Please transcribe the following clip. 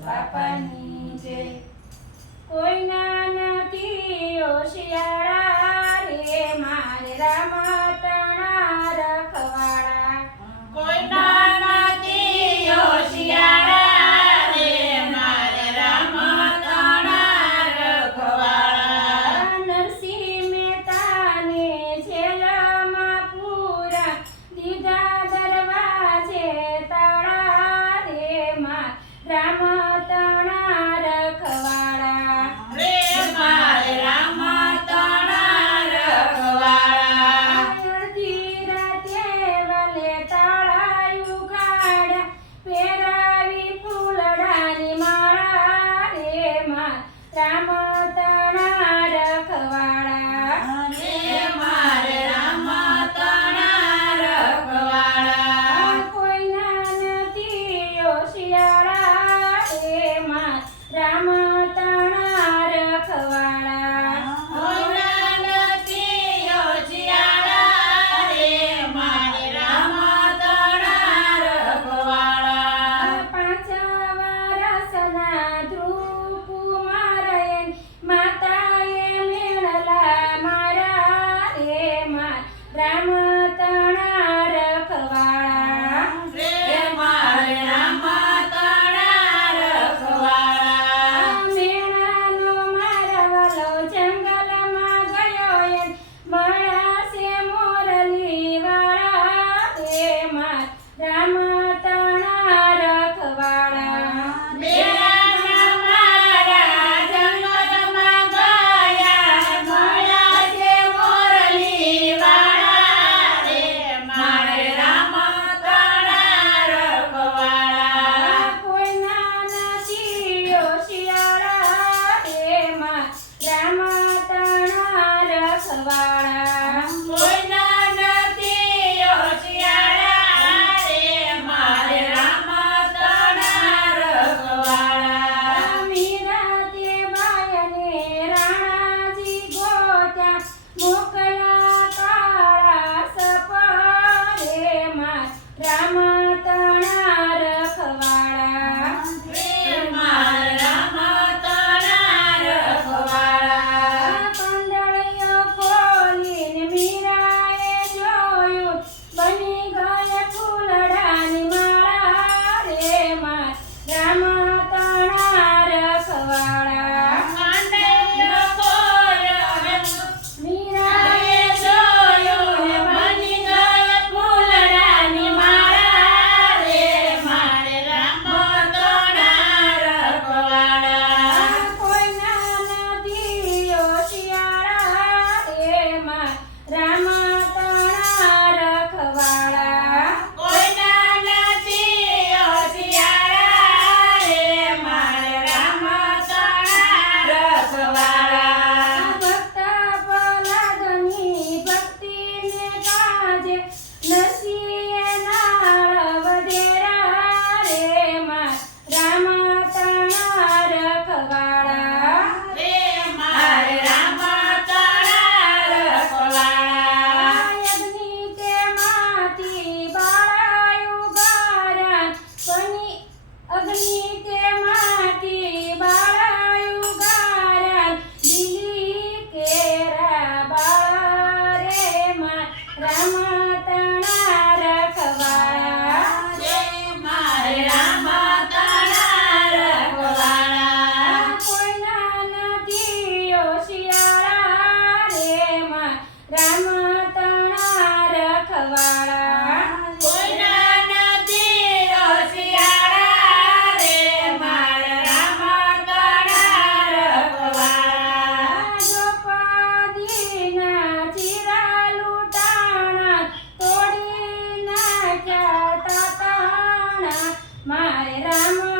બાપાની જય કોઈના નથી હોશિયારા श्यामत મારે રામ